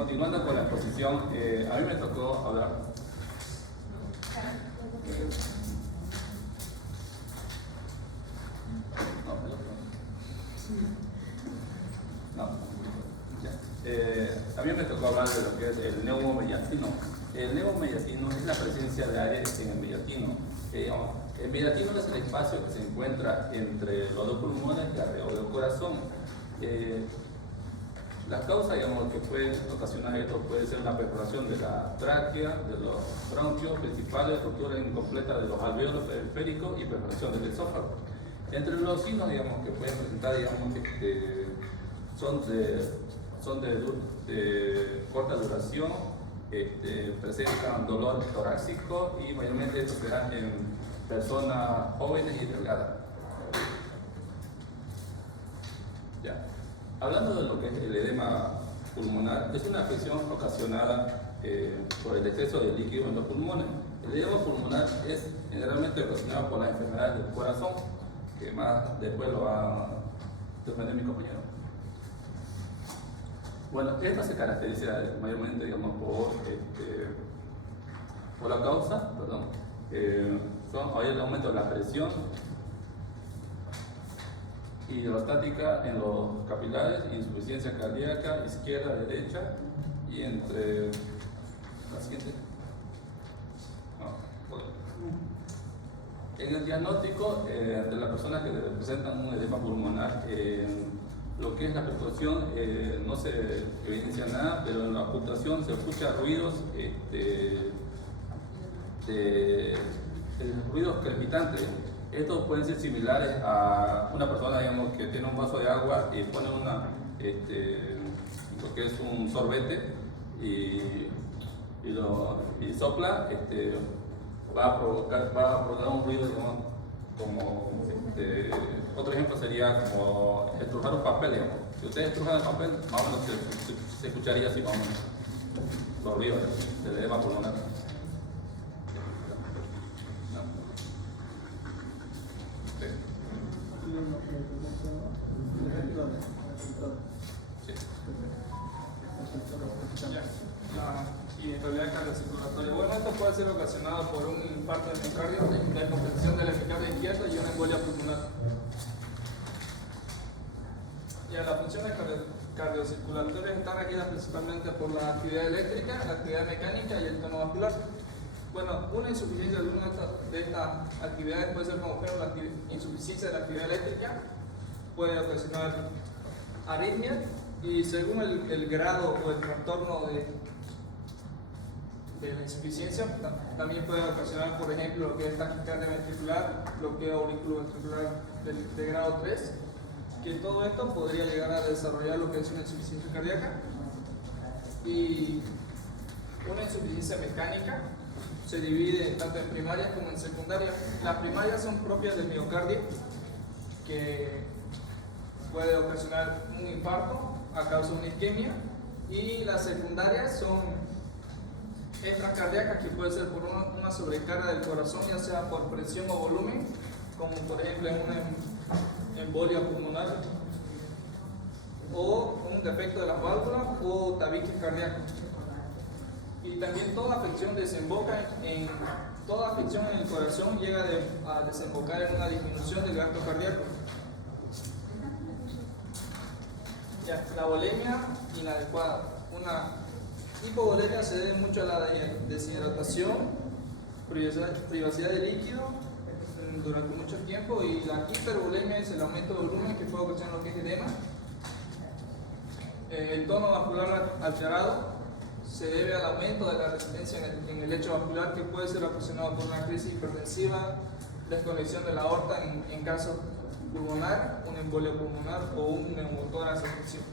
continuando con la exposición, a mí me tocó hablar. A mí me tocó hablar de lo que es el neumomediatino. El neumomediatino es la presencia de aire en el mediatino. El mediatino es el espacio que se encuentra entre los dos pulmones y alrededor del corazón. La causa, digamos, que puede ocasionar esto puede ser una perforación de la tráquea, de los bronquios principales, ruptura incompleta de los alvéolos periféricos y perforación del esófago. Entre los signos, digamos, que pueden presentar, digamos, son de corta duración, presentan dolor torácico y mayormente esto se da en personas jóvenes y delgadas. Ya. Hablando de lo que es el edema pulmonar, es una afección ocasionada por el exceso de líquido en los pulmones. El edema pulmonar es generalmente relacionado con las enfermedades del corazón, que más después lo va a defender mi compañero. Bueno, esto se caracteriza mayormente, digamos, por la causa, hay el aumento de la presión hidrostática en los capilares, insuficiencia cardíaca izquierda, derecha, y entre la siguiente. En el diagnóstico de las personas que presentan un edema pulmonar, lo que es la percusión no se evidencia nada, pero en la ocultación se escuchan ruidos, ruidos crepitantes. Estos pueden ser similares a una persona, digamos, que tiene un vaso de agua y pone lo que es un sorbete y sopla, va a provocar un ruido, digamos, como otro ejemplo sería como estrujar un papel, digamos. Si ustedes estrujan el papel, más o menos se escucharía así, más o menos, los ruidos del edema pulmonar. La inestabilidad cardiocirculatoria. Bueno, esto puede ser ocasionado por un infarto del miocardio, descompensación del epicardio izquierdo y una embolia pulmonar. Ya, las funciones cardiocirculatorias están regidas principalmente por la actividad eléctrica, la actividad mecánica y el tono vascular. Bueno, una insuficiencia de alguna de estas actividades puede ser, como por ejemplo, la insuficiencia de la actividad eléctrica, puede ocasionar arritmias, y según el grado o el trastorno de la insuficiencia, también puede ocasionar, por ejemplo, lo que es taquicardia ventricular, bloqueo auriculoventricular de grado 3, que todo esto podría llegar a desarrollar lo que es una insuficiencia cardíaca. Y una insuficiencia mecánica se divide tanto en primarias como en secundarias. Las primarias son propias del miocardio, que puede ocasionar un infarto a causa de una isquemia, y las secundarias son extracardíacas, que puede ser por una sobrecarga del corazón, ya sea por presión o volumen, como por ejemplo en una embolia pulmonar, o un defecto de las válvulas o tabique cardíaco. Y también toda afección en el corazón llega a desembocar en una disminución del gasto cardíaco. Ya, la volemia inadecuada. Una hipovolemia se debe mucho a la deshidratación, privacidad de líquido durante mucho tiempo, y la hipervolemia es el aumento de volumen que puede ocasionar lo que es edema. El tono vascular alterado se debe al aumento de la resistencia en el lecho vascular, que puede ser ocasionado por una crisis hipertensiva, desconexión de la aorta en caso pulmonar, una embolia pulmonar o un neumotórax afección.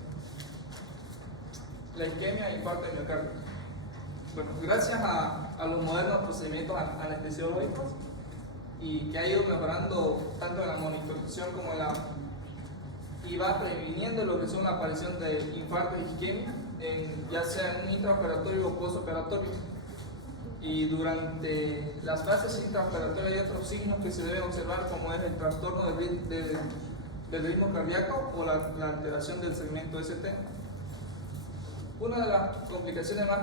La isquemia y infarto de miocardio. Bueno, gracias a los modernos procedimientos anestesiológicos, y que ha ido mejorando tanto en la monitorización como y va previniendo lo que son la aparición de infarto y isquemia, ya sea en un intraoperatorio o postoperatorio. Y durante las fases intraoperatorias hay otros signos que se deben observar, como es el trastorno del ritmo cardíaco o la alteración del segmento ST. Una de las complicaciones más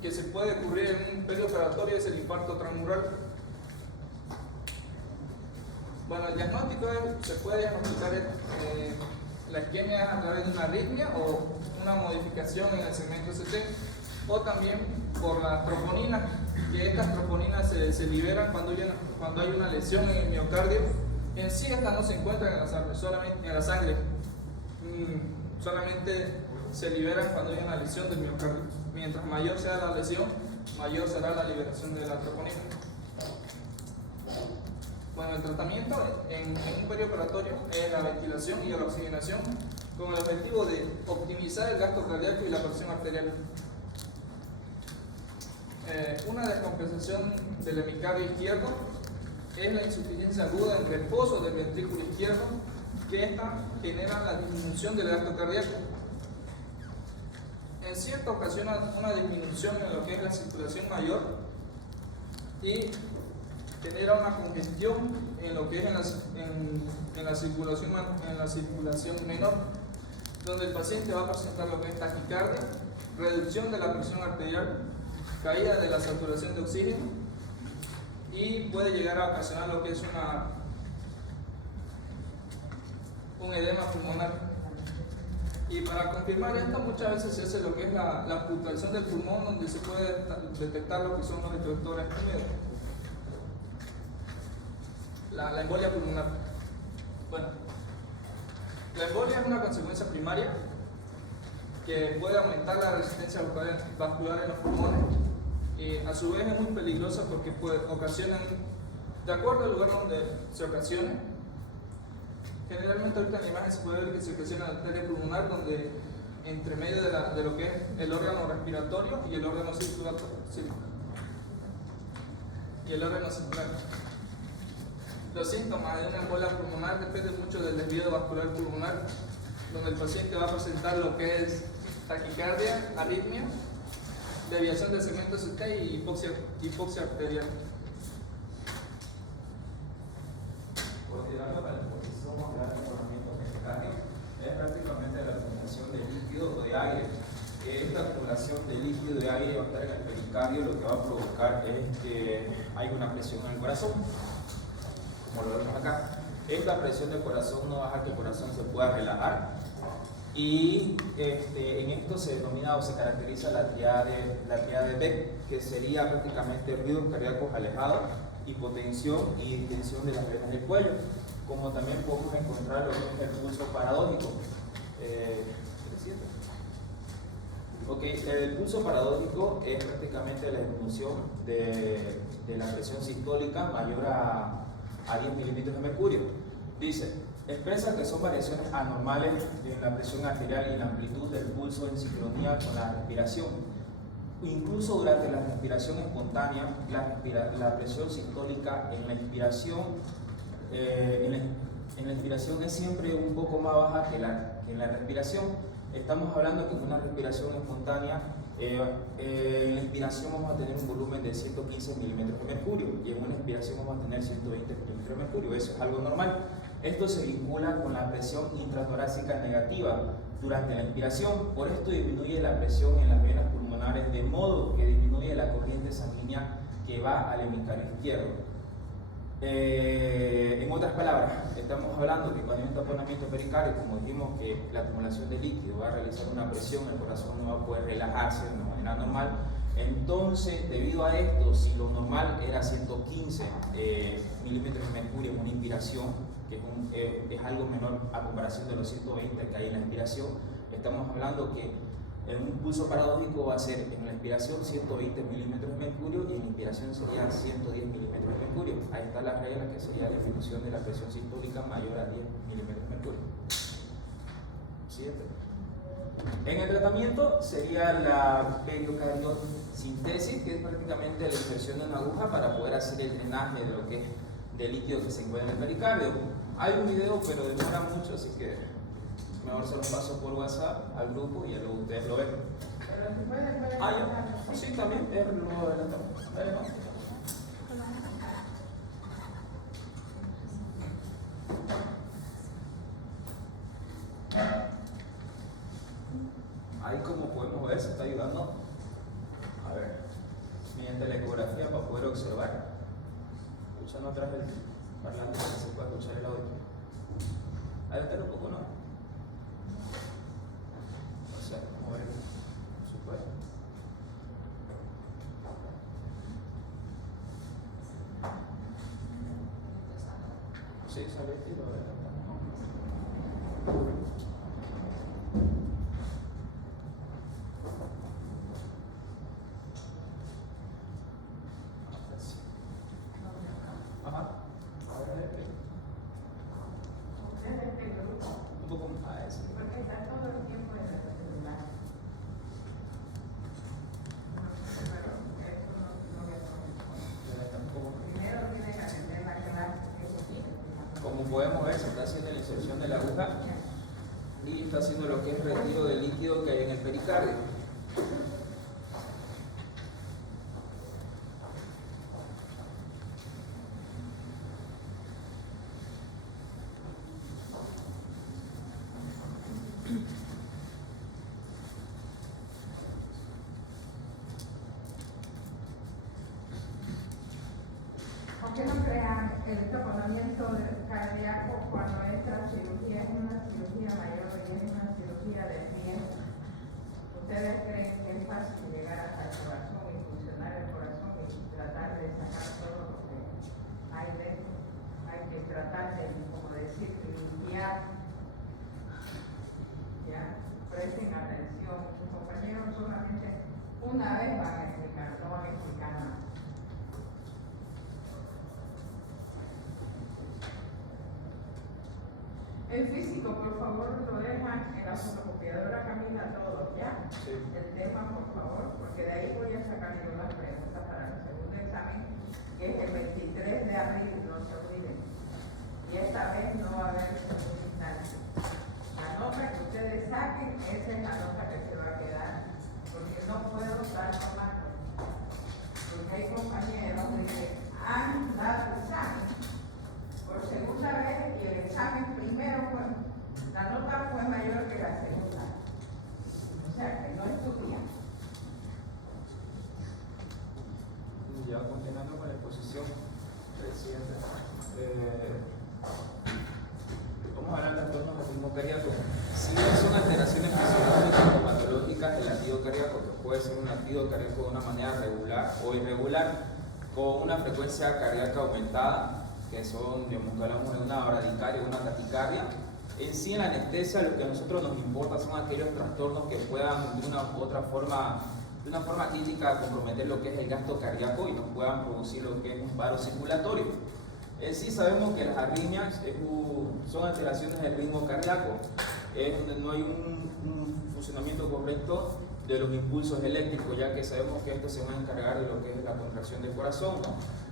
que se puede ocurrir en un perioperatorio es el infarto transmural. Bueno, el diagnóstico se puede diagnosticar la isquemia a través de una arritmia o una modificación en el segmento ST, o también por las troponinas, que estas troponinas se liberan cuando hay una lesión en el miocardio. En sí estas no se encuentran en la sangre, solamente se liberan cuando hay una lesión del miocardio. Mientras mayor sea la lesión, mayor será la liberación de la troponina. Bueno, el tratamiento en un perioperatorio es la ventilación y la oxigenación con el objetivo de optimizar el gasto cardíaco y la presión arterial. Una descompensación del hemicardio izquierdo es la insuficiencia aguda en reposo del ventrículo izquierdo, que esta genera la disminución del gasto cardíaco. En cierta ocasiona una disminución en lo que es la circulación mayor y genera una congestión en lo que es en la circulación menor, donde el paciente va a presentar lo que es taquicardia, reducción de la presión arterial, caída de la saturación de oxígeno y puede llegar a ocasionar lo que es un edema pulmonar. Y para confirmar esto, muchas veces se hace lo que es la auscultación del pulmón, donde se puede detectar lo que son los efectores húmedos. La embolia pulmonar. Bueno, la embolia es una consecuencia primaria que puede aumentar la resistencia vascular en los pulmones y a su vez es muy peligrosa porque ocasionan, de acuerdo al lugar donde se ocasione, generalmente ahorita en la imagen se puede ver que se ocasiona la arteria pulmonar, donde entre medio de lo que es el órgano respiratorio y el órgano circulatorio. Los síntomas de una embolia pulmonar dependen mucho del desvío vascular pulmonar, donde el paciente va a presentar lo que es taquicardia, arritmia, desviación del segmento ST y hipoxia arterial. Continuando con la exposición ocular de mejoramiento pericardio, es prácticamente la acumulación de líquido o de aire. Esta acumulación de líquido de aire va a estar en el pericardio, lo que va a provocar es que hay una presión en el corazón, como lo vemos acá. Esta presión del corazón no va a dejar que el corazón se pueda relajar y en esto se denomina o se caracteriza la triade B, que sería prácticamente ruidos cardíacos alejados, hipotensión y distensión de las venas del cuello, como también podemos encontrar lo que es el pulso paradójico. El pulso paradójico es prácticamente la disminución de la presión sistólica mayor a 10 milímetros de mercurio. Dice, expresa que son variaciones anormales en la presión arterial y la amplitud del pulso en sincronía con la respiración. Incluso durante la respiración espontánea, la presión sistólica en la inspiración es siempre un poco más baja que en la respiración. Estamos hablando que en una respiración espontánea, en la inspiración vamos a tener un volumen de 115 milímetros de mercurio y en una expiración vamos a tener 120 milímetros de mercurio. Eso es algo normal. Esto se vincula con la presión intratorácica negativa durante la inspiración. Por esto disminuye la presión en las venas pulmonares, de modo que disminuye la corriente sanguínea que va al hemisferio izquierdo. En otras palabras, estamos hablando que cuando hay un taponamiento pericardio, como dijimos que la acumulación de líquido va a realizar una presión, el corazón no va a poder relajarse de una manera normal. Entonces, debido a esto, si lo normal era 115 milímetros de mercurio en una inspiración, que es algo menor a comparación de los 120 que hay en la expiración, estamos hablando que un pulso paradójico va a ser en la inspiración 120 milímetros de mercurio y en la inspiración sería 110 milímetros de mercurio. Ahí está la regla, que sería la disminución de la presión sistólica mayor a 10 milímetros de mercurio. En el tratamiento sería la pericardiocentesis, que es prácticamente la inserción de una aguja para poder hacer el drenaje de lo que es del líquido que se encuentra en el pericardio. Hay un video, pero demora mucho, así que mejor se lo paso por WhatsApp al grupo y luego ustedes lo ven. Ya. Sí, también es el nuevo adelantado. Ahí como podemos ver, se A ver, mediante la ecografía para poder observar, escuchando atrás del parlante para que se pueda escuchar el audio. Ahí está un poco, ¿no? O sea, mover su cuerpo. Sí, sale el tiro, ¿verdad? Ajá. Ahora de frente. Un poco más a eso. Porque está todo el tiempo en el celular. Pero eso no voy a tomar. Primero tiene que atender la clase que se tiene. Como podemos ver, se está haciendo la inserción de la aguja y está haciendo lo que es retiro del líquido que hay en el pericardio. Aunque no crean, el tratamiento cardíaco cuando esta cirugía es una cirugía mayor y es una cirugía de pie, ¿ustedes creen que es fácil llegar hasta el corazón y funcionar el corazón y tratar de sacar todo lo que hay dentro? Hay que tratar de, como decir, limpiar. ¿Ya? Presten atención. Sus compañeros solamente una vez van a explicar, no van a explicar más. El físico, por favor, lo dejan en la fotocopiadora Camila todo, ¿ya? Sí. El tema, por favor, porque de ahí voy a sacar yo las preguntas para el segundo examen, que es el 23 de abril, no se olviden. Y esta vez no va a haber segunda instancia. La nota que ustedes saquen, esa es la nota que se va a quedar, porque no puedo dar más. Porque hay compañeros que han dado examen por segunda vez y el examen primero fue, la nota fue mayor que la segunda. O sea que no estudian. Ya continuando con la exposición, presidente. Vamos a hablar de trastornos del ritmo cardíaco. Si bien son alteraciones fisiológicas o patológicas del latido cardíaco, que puede ser un latido cardíaco de una manera regular o irregular, con una frecuencia cardíaca aumentada, que son, digamos, que hablamos de una bradicardia o una taquicardia. En sí, en la anestesia, lo que a nosotros nos importa son aquellos trastornos que puedan de una u otra forma, de una forma crítica, comprometer lo que es el gasto cardíaco y nos puedan producir lo que es un paro circulatorio. En sí, sabemos que las arritmias son alteraciones del ritmo cardíaco, es donde no hay un funcionamiento correcto de los impulsos eléctricos, ya que sabemos que estos se van a encargar de lo que es la contracción del corazón, ¿no?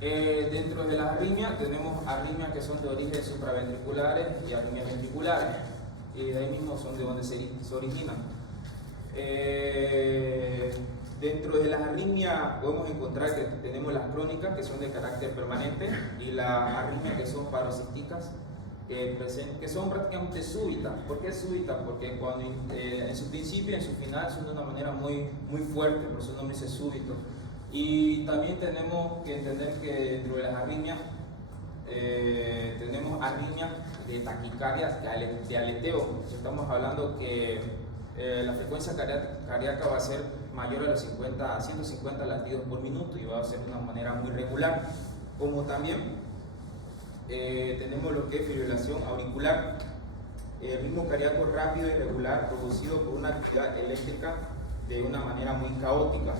Dentro de las arritmias tenemos arritmias que son de origen supraventriculares y arritmias ventriculares, y de ahí mismo son de donde se originan. Dentro de las arritmias podemos encontrar que tenemos las crónicas, que son de carácter permanente, y las arritmias que son paroxísticas, que son prácticamente súbitas. ¿Por qué súbitas? Porque cuando en su principio y en su final son de una manera muy fuerte, por eso el nombre dice súbito. Y también tenemos que entender que dentro de las arritmias tenemos arritmias de taquicardia, de aleteo. Estamos hablando que la frecuencia cardíaca va a ser mayor a los 150 latidos por minuto y va a ser de una manera muy regular. Como también tenemos lo que es fibrilación auricular, ritmo cardíaco rápido y regular producido por una actividad eléctrica de una manera muy caótica.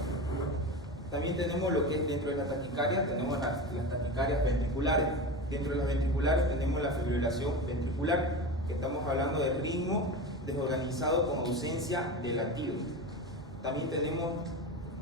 También tenemos lo que es dentro de la taquicardia, tenemos las taquicardias ventriculares. Dentro de las ventriculares tenemos la fibrilación ventricular, que estamos hablando de ritmo desorganizado con ausencia de latido. También tenemos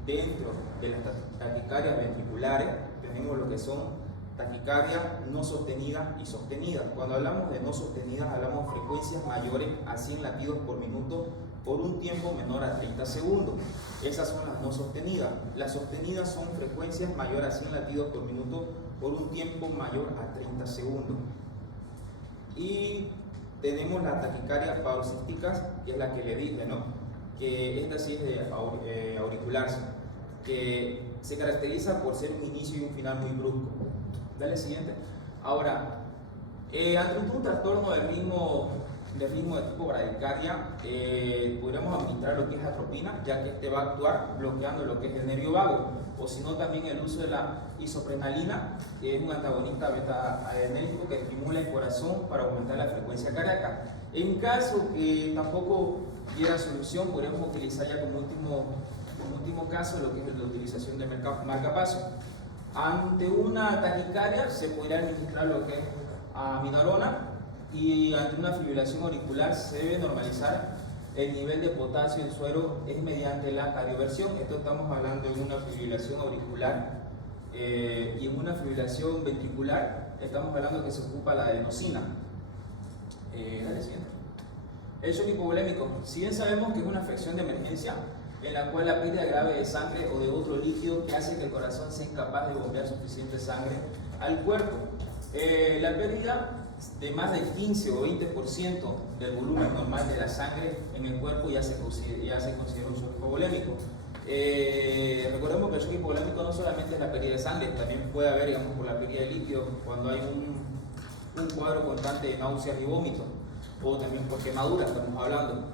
dentro de las taquicardias ventriculares, tenemos lo que son taquicardias no sostenidas y sostenidas. Cuando hablamos de no sostenidas, hablamos de frecuencias mayores a 100 latidos por minuto por un tiempo menor a 30 segundos. Esas son las no sostenidas. Las sostenidas son frecuencias mayores a 100 latidos por minuto por un tiempo mayor a 30 segundos. Y tenemos las taquicardias paroxísticas, que es la que le dije, ¿no? Que esta sí es de auricularse. que se caracteriza por ser un inicio y un final muy brusco. Dale siguiente. Ahora, ante un trastorno del ritmo de tipo bradicardia, podríamos administrar lo que es atropina, ya que este va a actuar bloqueando lo que es el nervio vago, o si no también el uso de la isoprenalina, que es un antagonista beta-adrenérgico que estimula el corazón para aumentar la frecuencia cardíaca. En caso que tampoco diera solución, podríamos utilizar ya como último caso lo que es la utilización de marcapaso. Ante una taquicardia se podría administrar lo que es aminorona, y ante una fibrilación auricular se debe normalizar el nivel de potasio en suero es mediante la cardioversión. Esto estamos hablando de una fibrilación auricular, y en una fibrilación ventricular estamos hablando que se ocupa la adenosina. Dale siguiente. El shock hipovolémico, si bien sabemos que es una afección de emergencia en la cual la pérdida grave de sangre o de otro líquido que hace que el corazón sea incapaz de bombear suficiente sangre al cuerpo, la pérdida de más del 15 o 20% del volumen normal de la sangre en el cuerpo ya se considera un shock hipovolémico. Recordemos que el shock hipovolémico no solamente es la pérdida de sangre, también puede haber, digamos, por la pérdida de líquido cuando hay un cuadro constante de náuseas y vómitos, o también por quemadura estamos hablando.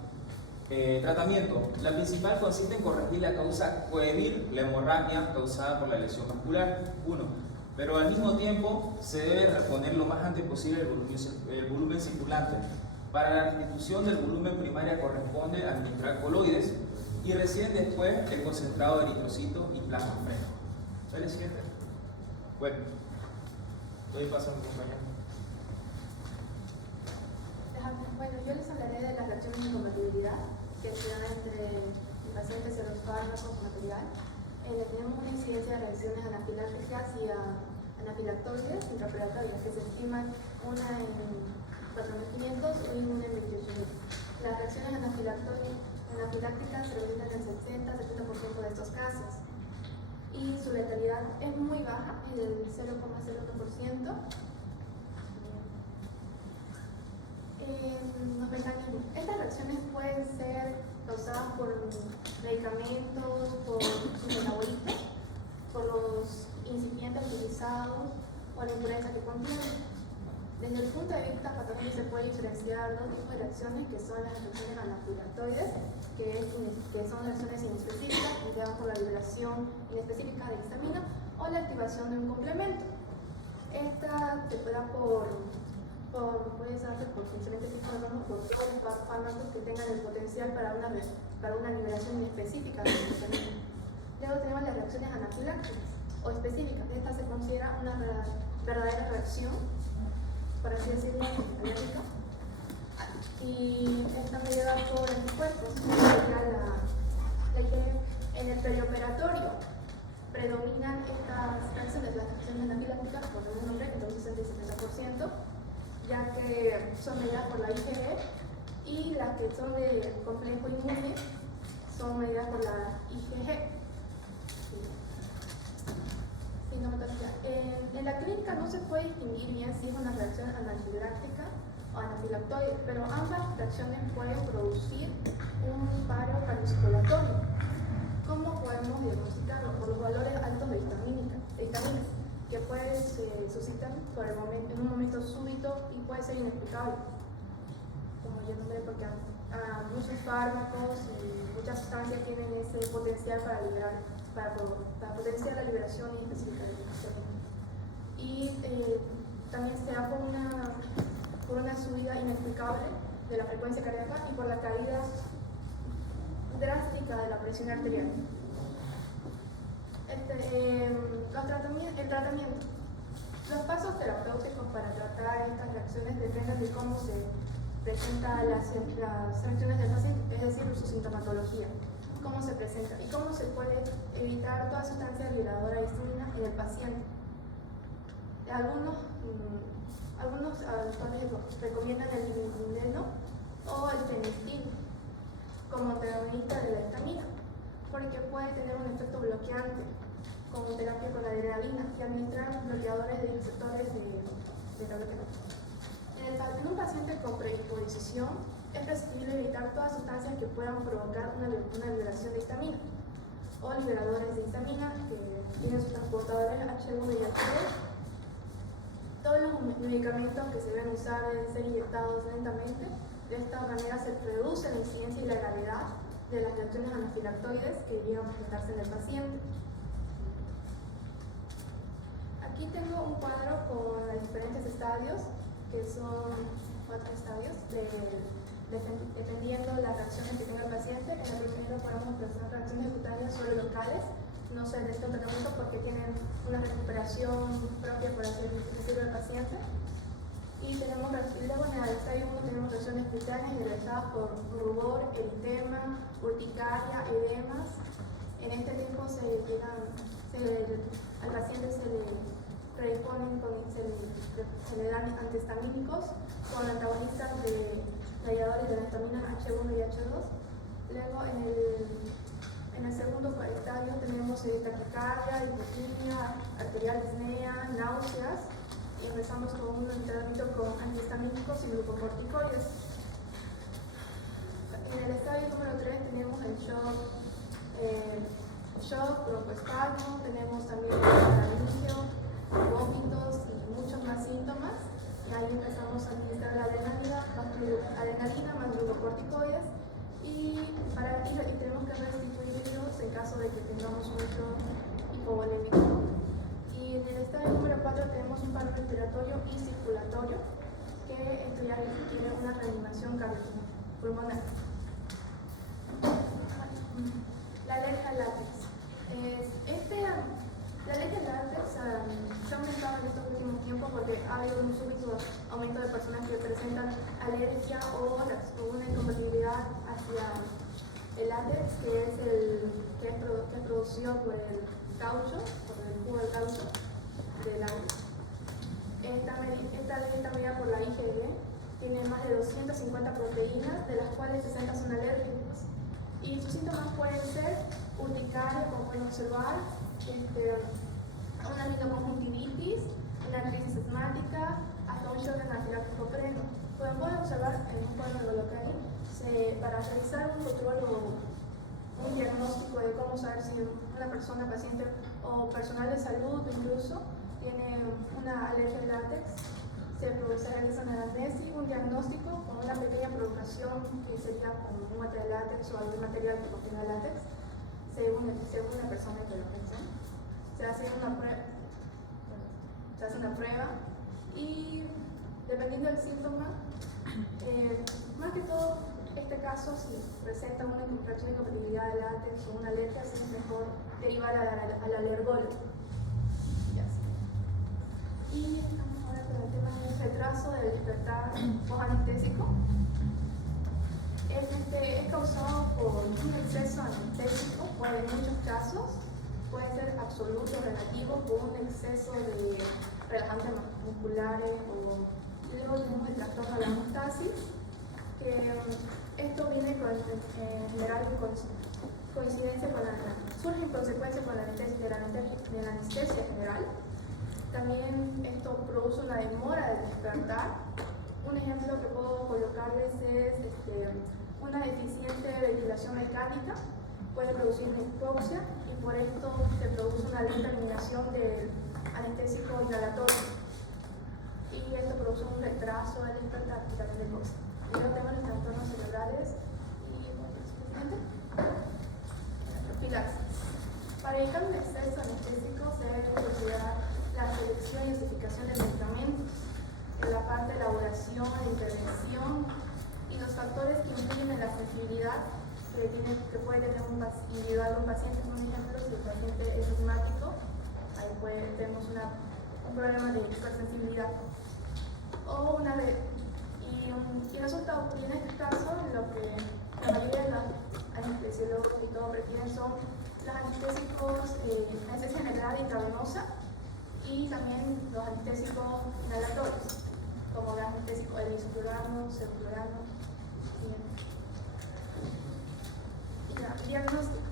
Tratamiento. La principal consiste en corregir la causa, cohibir la hemorragia causada por la lesión vascular. 1. Pero al mismo tiempo se debe reponer lo más antes posible el volumen circulante. Para la restitución del volumen primaria corresponde administrar coloides y recién después el concentrado de eritrocitos y plasma fresco. ¿Sale siguiente? Bueno, doy paso a mi compañero. Bueno, yo les hablaré de las reacciones de incompatibilidad que se dan entre el paciente y los fármacos o material. Tenemos una incidencia de reacciones anafilácticas y anafilactoides intraoperatorias que se estiman una en 4.500 y una en 28.000. Las reacciones anafilácticas se presentan en 60-70% de estos casos y su letalidad es muy baja, es del 0,01%. Los mecanismos. Estas reacciones pueden ser causadas por medicamentos, por sus metabolitos, por los incipientes utilizados o la impureza que contienen. Desde el punto de vista patológico se puede diferenciar dos tipos de reacciones que son las reacciones anafilactoides, que son reacciones inespecíficas, indicadas por la liberación inespecífica de histamina o la activación de un complemento. Esta se puede dar puede darse por diferentes tipos de fármacos, por todos los fármacos que tengan el potencial para una liberación inespecífica de histamina. Luego tenemos las reacciones anafilácticas o específicas. Esta se considera una verdadera reacción, por así decirlo, alérgica, y está mediada por anticuerpos. En el perioperatorio predominan estas reacciones, las reacciones anafilácticas, por el nombre, entre un 60 y 70%, ya que son medidas por la IgE, y las que son de complejo inmune son medidas por la IgG. Sintomatología. En la clínica no se puede distinguir bien si es una reacción anafiláctica o anafilactoide, pero ambas reacciones pueden producir un paro cardiocirculatorio. ¿Cómo podemos diagnosticarlo? Por los valores altos de histamina, que se suscitan en un momento súbito y puede ser inexplicable. Como yo nombré, porque muchos fármacos y muchas sustancias tienen ese potencial para potenciar la liberación específica de la histamina. Y también se da por una subida inexplicable de la frecuencia cardíaca y por la caída drástica de la presión arterial. El tratamiento. Los pasos terapéuticos para tratar estas reacciones dependen de cómo se presentan las reacciones del paciente, es decir, su sintomatología, cómo se presenta y cómo se puede evitar toda sustancia liberadora de histamina en el paciente. Algunos autores recomiendan el limidino o el fenistil como antagonista de la histamina, porque puede tener un efecto bloqueante como terapia con adrenalina y administrar bloqueadores de receptores de bloqueo. En un paciente con predisposición es prescindible evitar todas sustancias que puedan provocar una liberación de histamina, o o liberadores de histamina que tienen sus transportadores H1 y H2. Todos los medicamentos que se deben usar deben ser inyectados lentamente. De esta manera se reduce la incidencia y la gravedad de las reacciones anafilactoides que llegan a presentarse en el paciente. Aquí tengo un cuadro con los diferentes estadios, que son 4 estadios, dependiendo de las reacciones que tenga el paciente. En el primero podemos presentar reacciones cutáneas solo locales, no se de este tratamiento porque tienen una recuperación propia por así decirlo del paciente. Y luego en el estadio 1 tenemos reacciones cutáneas realizadas por rubor, eritema, urticaria, edemas. En este tiempo al paciente se le predisponen, se le dan antihistamínicos con antagonistas de mediadores de la histamina H1 y H2. Luego en el segundo estadio tenemos taquicardia, hipotimia, arterial disnea, náuseas, y empezamos con un tratamiento con antihistamínicos y glucocorticoides. En el estadio número 3 tenemos el shock, broncoespasmo, tenemos también laringio, vómitos y muchos más síntomas. Y ahí empezamos a administrar la adrenalina más glucocorticoides y tenemos que restituirlos en caso de que tengamos mucho hipovolémico. Y en el estadio número 4 tenemos un paro respiratorio y circulatorio, que esto ya requiere una reanimación cardiopulmonar. La alergia al látex. La alergia al látex se ha aumentado en estos últimos tiempos porque ha habido un súbito aumento de personas que presentan alergia o una incompatibilidad hacia el látex, que es producido por el caucho, por el jugo del caucho del agua. Esta ley está medida por la IgG, tiene más de 250 proteínas, de las cuales 60 son alérgicas. Y sus síntomas pueden ser urticaria, como pueden observar, una rinoconjuntivitis, una crisis asmática, hasta un shock anafiláctico previo. Como pueden observar en un cuadro de lo que hay, para realizar un control o un diagnóstico de cómo saber si una persona, paciente o personal de salud incluso, tiene una alergia al látex, se realiza una anamnesis, un diagnóstico con una pequeña provocación que sería con un guante de látex o algún material que contenga látex, según la persona que lo piensa. Se hace una prueba y dependiendo del síntoma, más que todo, este caso, si presenta una infracción de compatibilidad de látex o una alergia, es mejor derivar al alergólogo. Y estamos ahora con el tema del retraso del despertar post-anestésico. Es causado por un exceso anestésico, en muchos casos puede ser absoluto o relativo por un exceso de relajantes musculares y luego tenemos el trastorno de la hemostasis, que esto viene en general coincidencia surge en consecuencia con la anestesia general. También esto produce una demora del despertar. Un ejemplo que puedo colocarles es una deficiente ventilación mecánica, puede producir hipoxia y por esto se produce una lenta eliminación del anestésico inhalatorio. Y esto produce un retraso del despertar y también de hipoxia. Y luego tenemos los trastornos cerebrales y profilaxis. Para evitar un exceso anestésico se debe considerar la selección y dosificación de medicamentos, en la parte de elaboración, la intervención y los factores que influyen en la sensibilidad que puede tener un paciente. Un ejemplo, si el paciente es asmático, ahí tenemos un problema de hipersensibilidad. Y resulta, y en este caso, lo que la mayoría de los anestesiólogos y todo prefieren son los anestésicos anestesia general intravenosa y también los anestésicos inhalatorios, como el anestésico isoflurano, sevoflurano y diagnóstico.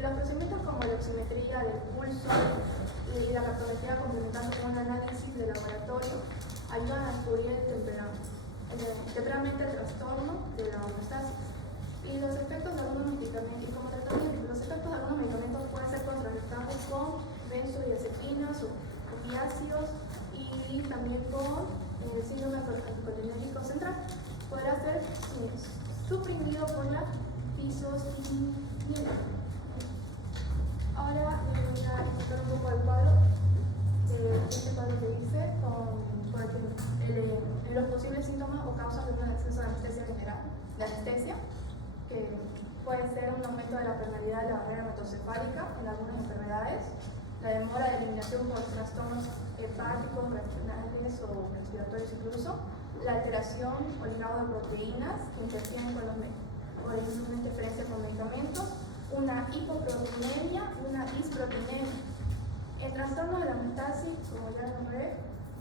Los procedimientos como la oximetría del pulso y la cartometría complementando con un análisis de laboratorio ayudan a descubrir tempranamente el trastorno de la homeostasis y los efectos de algunos medicamentos y como tratamiento. Los efectos de algunos medicamentos colinérgico central, podrá ser suprimido por la fisostigmina. Ahora les voy a explicar un poco el cuadro. Este cuadro que dice los posibles síntomas o causas de un exceso de anestesia general, que puede ser un aumento de la permeabilidad de la barrera hematoencefálica en algunas enfermedades, la demora de eliminación por trastornos hepáticos, renales o respiratorios incluso, la alteración o linkado de proteínas que interfieren con o una interferencia con medicamentos, una hipoproteinemia y una disproteinemia. En trastornos de la homeostasis, como ya nombré,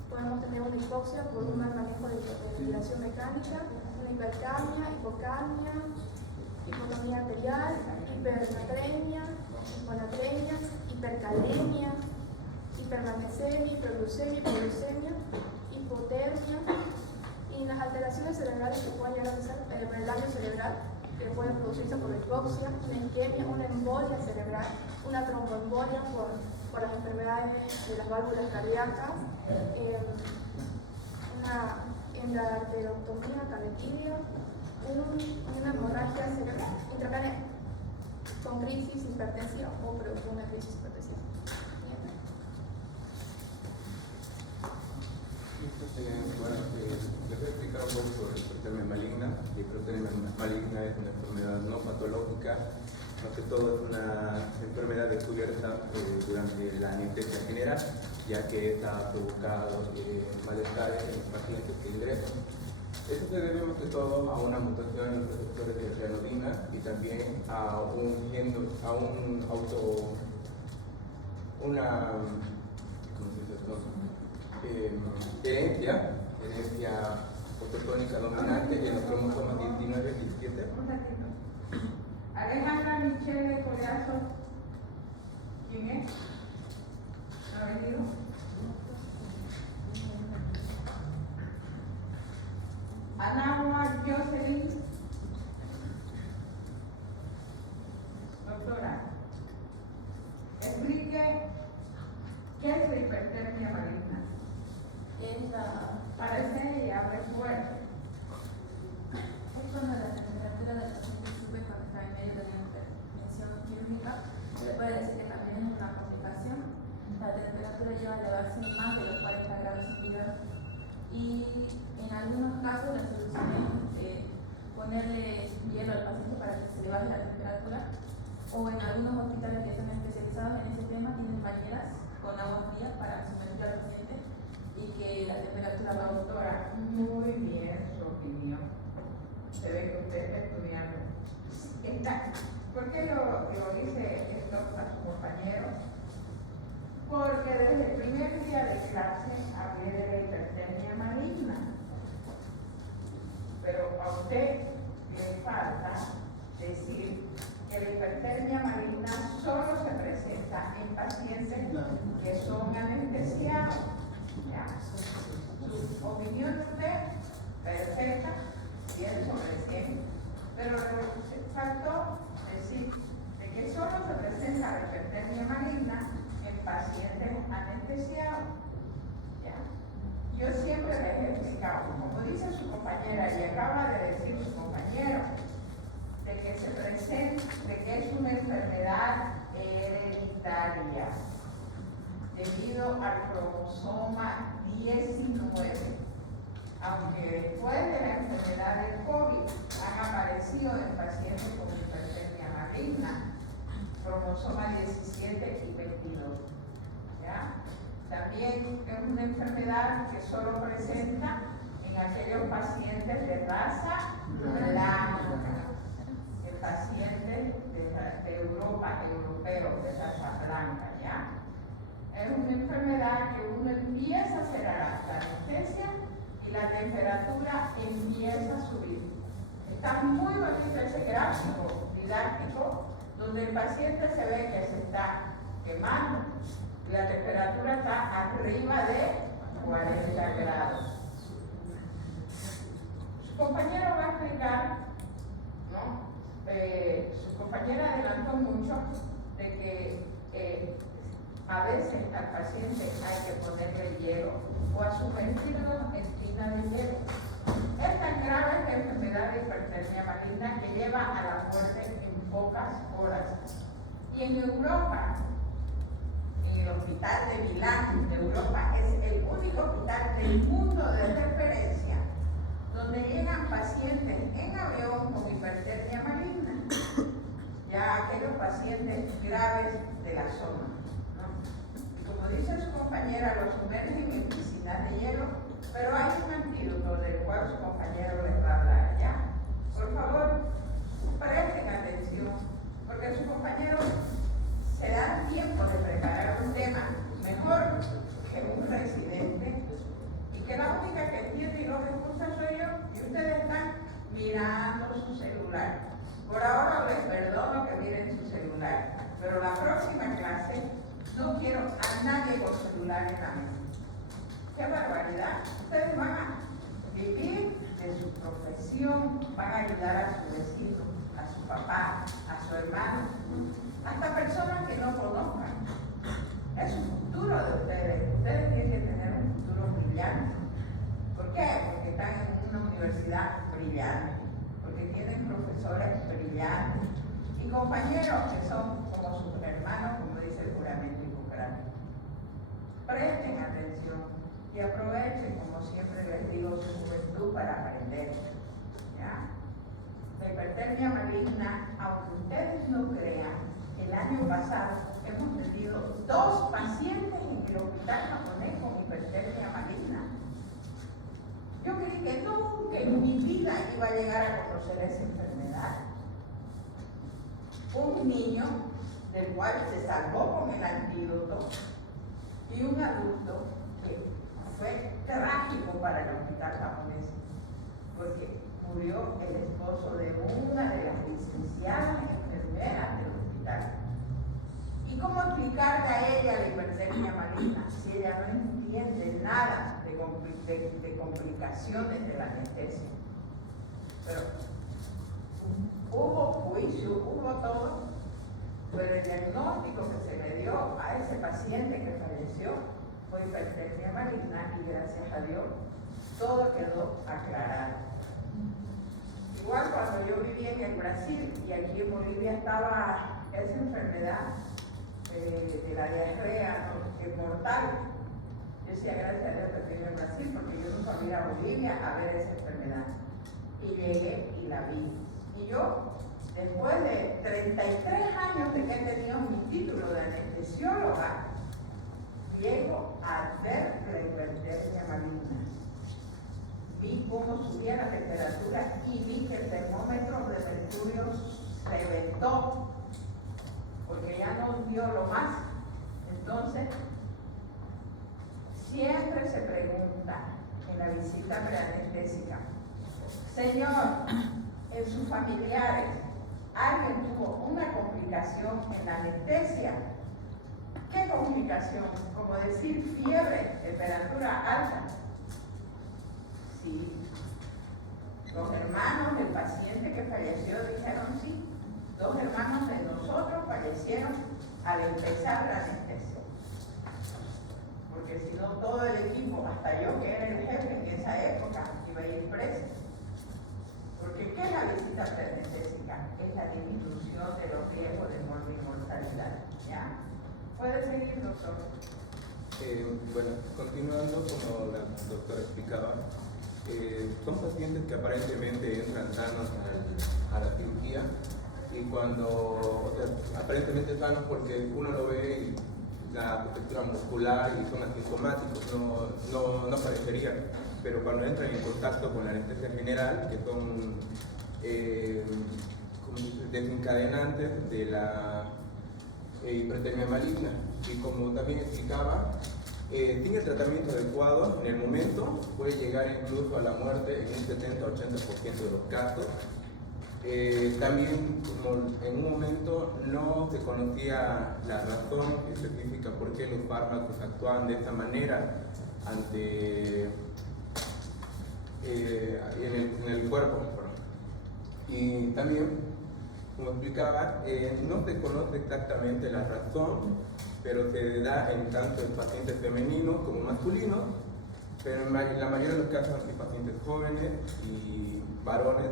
podemos tener una hipoxia por un mal manejo de ventilación mecánica, una hipercapnia, hipocarmia, hipotonía arterial, hipernatremia, hiponatremia, hipercalemia, hipermagnesemia, hiperglucemia, hipoglucemia, hipotermia y las alteraciones cerebrales que pueden llegar a ser el daño cerebral que pueden producirse por hipoxia, una isquemia, una embolia cerebral, una tromboembolia por las enfermedades de las válvulas cardíacas, una endarterectomía, carotidia, una hemorragia cerebral intracraneal con crisis hipertensiva o producto de una crisis hipertensiva. Bueno, les voy a explicar un poco sobre la hipertermia maligna. La hipertermia maligna es una enfermedad no patológica, más que todo es una enfermedad descubierta durante la anestesia general, ya que está provocado malestares en los pacientes que ingresan. Esto se debe más que todo a una mutación en los receptores de adrenalina y también a herencia ortotónica dominante en los cromosomas 19 y 17. Un ratito. Alejandra Michele Collazo, ¿quién es? ¿No ha venido? Anagua Jocelyn. Doctora, explique qué es la hipertermia maligna. Parece y abre fuerte. Es cuando la temperatura del paciente sube cuando está en medio de una intervención quirúrgica. Se le puede decir que también es una complicación. La temperatura llega a elevarse más de los 40 grados centígrados. Y en algunos casos la solución es ponerle hielo al paciente para que se le baje la temperatura. O en algunos hospitales que están especializados en ese tema tienen bañeras con agua fría para sumergir al paciente y que la temperatura va a Doctora, muy bien su opinión. Se ve que usted está estudiando. ¿Por qué yo hice esto a su compañero? Porque desde el primer día de clase hablé de la hipertermia maligna. Pero a usted le falta decir que la hipertermia maligna solo se presenta en pacientes que son anestesiados. Ya. Su opinión de usted, perfecta, 100 sobre 100, pero faltó decir de que solo se presenta la hipertermia maligna en pacientes anestesiados. ¿Ya? Yo siempre les he explicado, como dice su compañera y acaba de decir su compañero, de que se presenta, de que es una enfermedad hereditaria debido al cromosoma 19. Aunque después de la enfermedad del COVID han aparecido en pacientes con hipertermia maligna, cromosoma 17 y 22. ¿Ya? También es una enfermedad que solo presenta en aquellos pacientes de raza blanca, en pacientes de Europa, europeos de raza blanca. ¿Ya? Es una enfermedad que uno empieza a hacer la anestesia y la temperatura empieza a subir. Está muy bonito ese gráfico didáctico donde el paciente se ve que se está quemando y la temperatura está arriba de 40 grados. Su compañero va a explicar, ¿no? Su compañera adelantó mucho de que a veces al paciente hay que ponerle hielo o a sumergirlo en tina de hielo Es tan grave esta enfermedad de hipertermia maligna que lleva a la muerte en pocas horas. Y en Europa, en el hospital de Milán de Europa, es el único hospital del mundo de referencia donde llegan pacientes en avión con hipertermia maligna, ya aquellos pacientes graves de la zona, ¿no? Y como dice su compañera, los sumergen en piscinas de hielo, pero hay un antídoto del cual su compañero les va a hablar, ¿ya? Por favor, presten atención, porque sus compañeros se dan tiempo de preparar un tema mejor que un residente, y que la única que entiende y lo que escucha soy yo, y ustedes están mirando su celular. Por ahora les perdono que miren su celular, pero la próxima clase no quiero a nadie con celular en la mesa. ¡Qué barbaridad! Ustedes van a vivir de su profesión, van a ayudar a su vecino, a su papá, a su hermano, hasta personas que no conozcan. Es un futuro de ustedes. Ustedes tienen que tener un futuro brillante. ¿Por qué? Porque están en una universidad brillante, porque tienen profesores brillantes y compañeros que son como sus hermanos, como dice el juramento hipocrático. Presten atención y aprovechen, como siempre les digo, su juventud para aprender. ¿Ya? La hipertermia maligna, aunque ustedes no crean, el año pasado hemos tenido 2 pacientes en el hospital japonés con hipertermia maligna. Yo creí que nunca en mi vida iba a llegar a conocer esa enfermedad. Un niño del cual se salvó con el antídoto y un adulto que fue trágico para el hospital japonés, porque murió el esposo de una de las licenciadas enfermeras del hospital. ¿Y cómo explicarle a ella la hipertermia maligna si ella no entiende nada de complicaciones de la anestesia? Pero hubo juicio, hubo todo, pero el diagnóstico que se le dio a ese paciente que falleció fue hipertermia maligna y gracias a Dios todo quedó aclarado. Igual cuando yo vivía en el Brasil y aquí en Bolivia estaba esa enfermedad de la diarrea, ¿no?, que es mortal. Yo decía, gracias a Dios que estoy en Brasil, porque yo nunca fui a Bolivia a ver esa enfermedad. Y llegué y la vi. Y yo, después de 33 años de que he tenido mi título de anestesióloga, llego a ver la hipertermia maligna. Vi cómo subía la temperatura y vi que el termómetro de mercurio se reventó, porque ya no dio lo más. Entonces, siempre se pregunta en la visita preanestésica, señor, en sus familiares, ¿alguien tuvo una complicación en la anestesia? ¿Qué complicación? Como decir fiebre, temperatura alta. Sí. Los hermanos del paciente que falleció dijeron sí. 2 hermanos de nosotros fallecieron al empezar la anestesia. Porque si no, todo el equipo, hasta yo que era el jefe en esa época, iba a ir preso. Porque ¿qué es la visita preanestésica? Es la disminución de los riesgos de muerte y mortalidad. ¿Ya? ¿Puede seguir, doctor? Bueno, continuando como la doctora explicaba, son pacientes que aparentemente entran sanos a la cirugía y cuando, o sea, aparentemente sanos porque uno lo ve y la contextura muscular y son asintomáticos, no parecería, pero cuando entran en contacto con la anestesia general, que son desencadenantes de la hipertermia maligna, y como también explicaba, sin el tratamiento adecuado, en el momento puede llegar incluso a la muerte en un 70-80% de los casos. También, como en un momento no se conocía la razón específica por qué los fármacos actúan de esta manera en el cuerpo. Y también, como explicaba, no se conoce exactamente la razón, pero se da en tanto en pacientes femeninos como masculinos, pero en la mayoría de los casos son pacientes jóvenes y varones.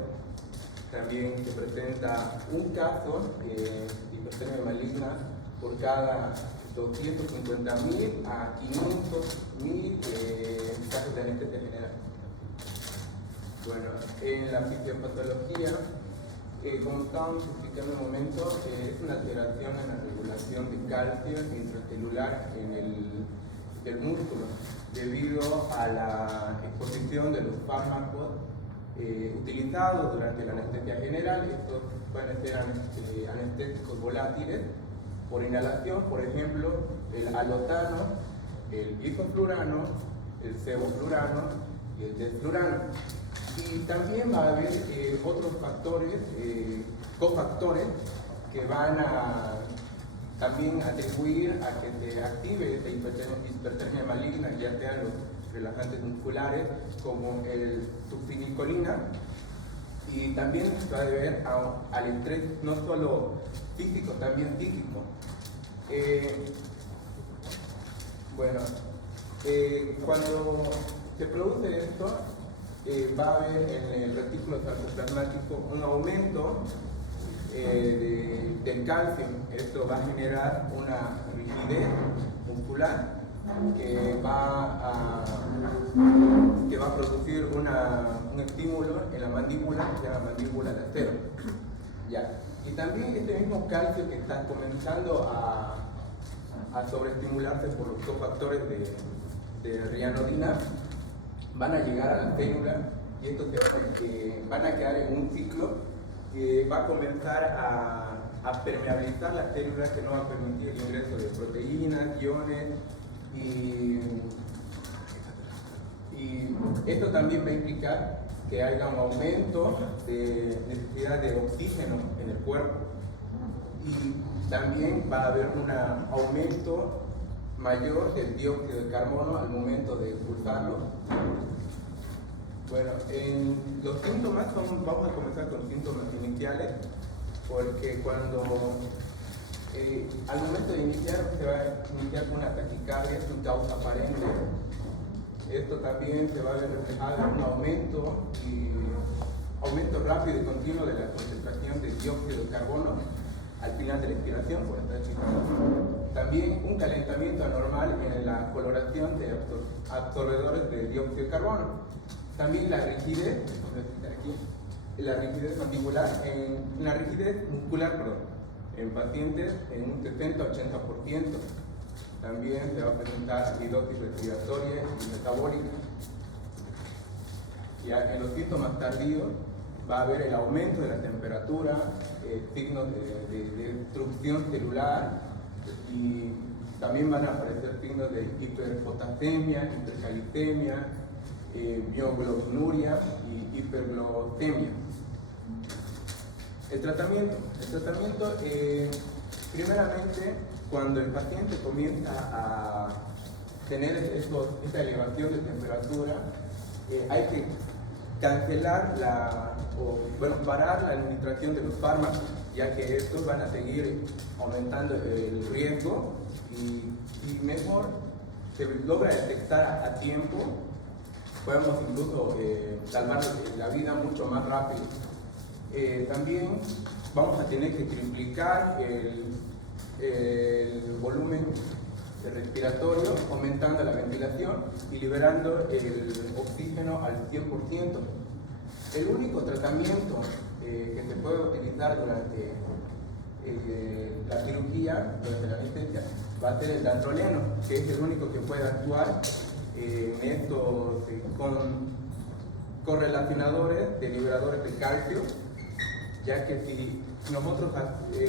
También se presenta un caso de hipertermia maligna por cada 250.000 a 500.000 casos de anestesia general. Bueno, en la fisiopatología, como estábamos explicando un momento, es una alteración en la regulación de calcio intracelular en el músculo, debido a la exposición de los fármacos utilizados durante la anestesia general. Estos pueden ser anestésicos volátiles por inhalación, por ejemplo, el alotano, el isoflurano, el sevoflurano y el desflurano. Y también va a haber otros factores, cofactores, que van a también atribuir a que se active esta hipertermia maligna, ya sean los relajantes musculares como el succinilcolina, y también se va a deber al estrés no solo físico, también psíquico. Cuando se produce esto, va a haber en el retículo sarcoplasmático un aumento del calcio. Esto va a generar una rigidez muscular que va a producir un estímulo en la mandíbula, que se llama mandíbula de acero. Ya. Y también este mismo calcio que está comenzando a sobreestimularse por los cofactores de rianodina, van a llegar a la célula y estos van a quedar en un ciclo que va a comenzar a permeabilizar las células, que no va a permitir el ingreso de proteínas, iones, y esto también va a implicar que haya un aumento de necesidad de oxígeno en el cuerpo, y también va a haber un aumento mayor del dióxido de carbono al momento de expulsarlo. Bueno, en los síntomas vamos a comenzar con síntomas iniciales, porque cuando al momento de iniciar se va a iniciar con una taquicardia sin causa aparente. Esto también se va a ver reflejado en un aumento rápido y continuo de la concentración de dióxido de carbono al final de la expiración, por estar chicando. También un calentamiento anormal en la coloración de absorbedores de dióxido de carbono. También la rigidez, mandibular, la rigidez muscular, en pacientes en un 70-80%. También se va a presentar acidosis respiratoria y metabólica. Ya en los síntomas tardíos va a haber el aumento de la temperatura, signos de destrucción celular, y también van a aparecer signos de hiperpotasemia, hipercalicemia, mioglobinuria y hiperglucemia. El tratamiento, primeramente, cuando el paciente comienza a tener esta elevación de temperatura, hay que cancelar parar la administración de los fármacos, ya que estos van a seguir aumentando el riesgo, y mejor se logra detectar a tiempo, podemos incluso salvar la vida mucho más rápido. También vamos a tener que triplicar el volumen respiratorio, aumentando la ventilación y liberando el oxígeno al 100%. El único tratamiento que se puede utilizar durante la cirugía, durante la anestesia, va a ser el dantroleno, que es el único que puede actuar en estos correlacionadores de liberadores de calcio, ya que si nosotros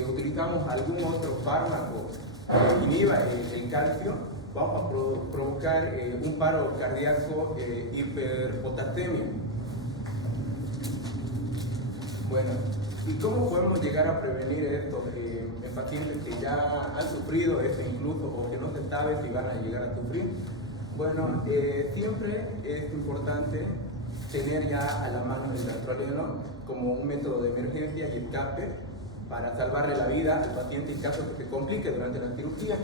utilizamos algún otro fármaco que inhiba el calcio, vamos a provocar un paro cardíaco, hiperpotasemia. Bueno, ¿y cómo podemos llegar a prevenir esto en pacientes que ya han sufrido esto incluso, o que no se sabe si van a llegar a sufrir? Bueno, siempre es importante tener ya a la mano el dantroleno como un método de emergencia y escape para salvarle la vida al paciente en caso que se complique durante la cirugía.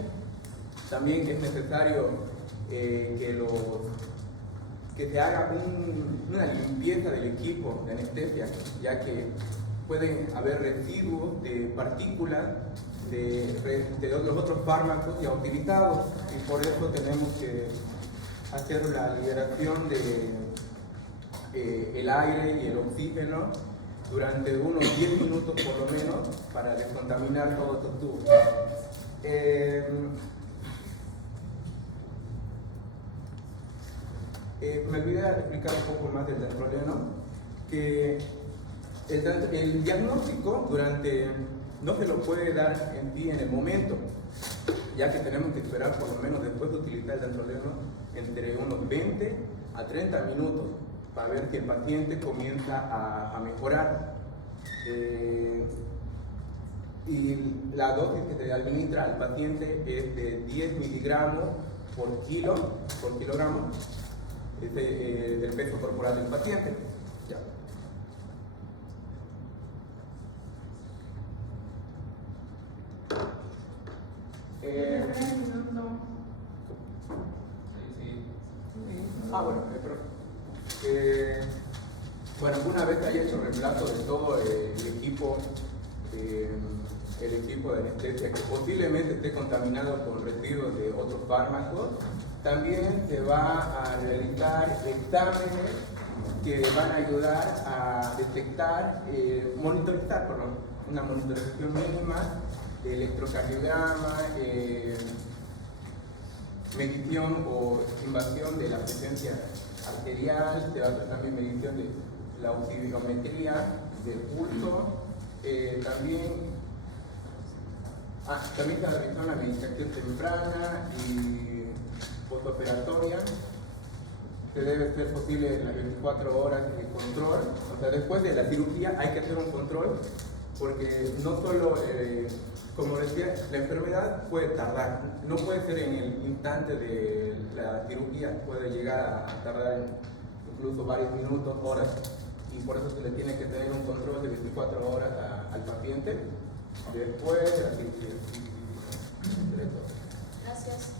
También es necesario que que se haga una limpieza del equipo de anestesia, ya que pueden haber residuos de partículas de los otros fármacos ya utilizados, y por eso tenemos que hacer la liberación de el aire y el oxígeno durante unos 10 minutos por lo menos para descontaminar todos estos tubos. Me olvidé de explicar un poco más del dantroleno, que el diagnóstico no se lo puede dar en sí en el momento, ya que tenemos que esperar por lo menos después de utilizar el dantroleno entre unos 20 a 30 minutos para ver si el paciente comienza a mejorar. Y la dosis que se administra al paciente es de 10 miligramos por kilogramo del peso corporal del paciente. Ya. Bueno, una vez que haya hecho reemplazo de todo el equipo de anestesia que posiblemente esté contaminado con residuos de otros fármacos, también se va a realizar exámenes que van a ayudar a detectar, monitorizar, una monitorización mínima de electrocardiograma, medición o invasión de la frecuencia arterial, se va a hacer también medición de la oxigeometría del pulso, también se va a realizar una medicación temprana y postoperatoria. Se debe ser posible en las 24 horas de control, o sea, después de la cirugía hay que hacer un control, porque no solo, como decía, la enfermedad puede tardar, no puede ser en el instante de la cirugía, puede llegar a tardar incluso varios minutos, horas, y por eso se le tiene que tener un control de 24 horas al paciente después de la cirugía. Gracias.